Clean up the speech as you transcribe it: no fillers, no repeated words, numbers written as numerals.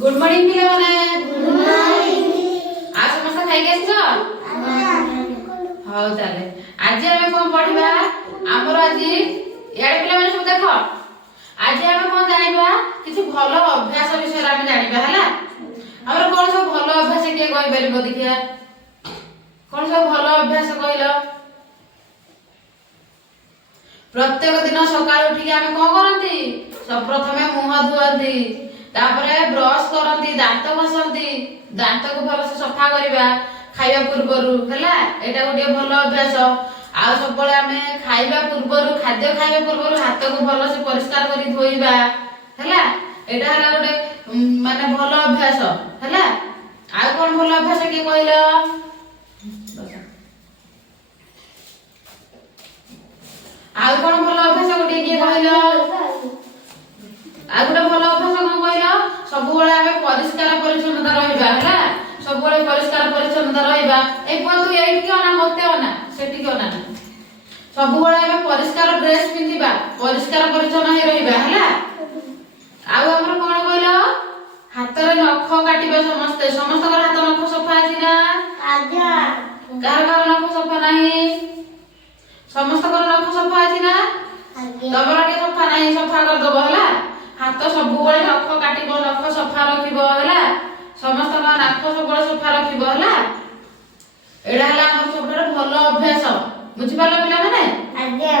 good morning पिलाने good morning आज समस्त खाइ गेछ हां ताले आज हमें कोन पढिबा हमर आज याडे पिला माने सब देखो आज हमें कोन जानिबा किछि भलो अभ्यास विषय हमें जानिबा हला हमर कोन सब भलो अभ्यास के कहि परबो देखिया कोन सब भलो अभ्यास कहिलो प्रत्येक दिन सकाळ उठी हमें कोन करंती सब प्रथमे मुह धुआंती तापरे ब्रश करंती दांत घसंती दांत को भलो से सफा करिबा खाइबा पूर्वरु हला एटा गोटे भलो अभ्यास आ सब बळे हमें खाइबा पूर्वरु खाद्य खाइबा पूर्वरु हाथ को भलो से परिष्कार करी धोइबा हला एटा हला गोटे माने भलो अभ्यास हला आ कोन भलो अभ्यास के कहिलो आ कोन भलो अभ्यास गोटे के कहिलो आ गोटे भलो अभ्यास कोन कहिलो सब बळे हमें परिष्कार परिच्छन्नता रहिबा हला सब बळे परिष्कार परिच्छन्नता रहिबा ए बंधु एठी के ना मते ना सेठी के ना सब बळे हमें परिष्कार ड्रेस पिंदिबा परिष्कार परिच्छन्न हे रहिबा हला आ हमर कोन कहिलो हाथ रे नख काटिबा समस्त समस्त हाथ नख सफा अछि ना आज्ञा कार नख सफा नाही समस्त नख सफा अछि ना तबरा के सफा नाही सफा कर दबो हला हाथ सब बळे नख काटिबो नख सफा रखिबो हला समस्त नाक सब बळे सफा रखिबो हला एडा हला हमर सबटर भलो अभ्यास बुझि पालो पिला माने आज्ञा